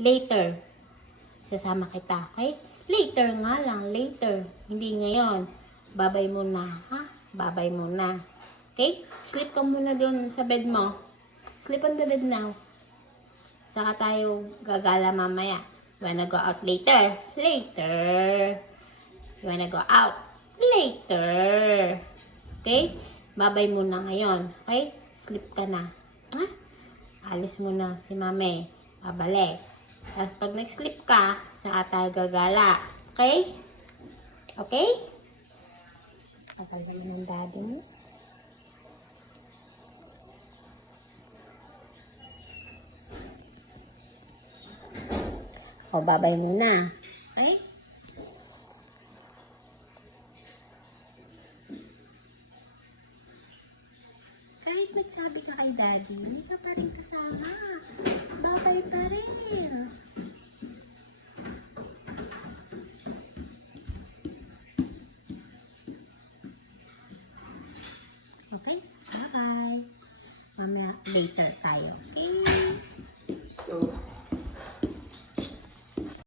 Later. Sasama kita, okay? Later nga lang, later. Hindi ngayon. Babay muna, ha? Babay muna. Okay? Sleep ka muna doon sa bed mo. Sleep on the bed now. Saka tayo gagala mamaya. You wanna go out later? Later. You wanna go out? Later. Okay? Babay muna ngayon. Okay? Sleep ka na. Ha? Alis muna si mami. Babalik. Tapos pag nag-sleep ka, saka tayo gagala. Okay? Okay? Kapal naman ng daddy mo. O, babay muna. Okay? Kahit magsabi ka kay daddy, hindi ka pa rin kasama. Babay pa rin. Okay? Bye-bye. Mamaya later tayo. Okay? So,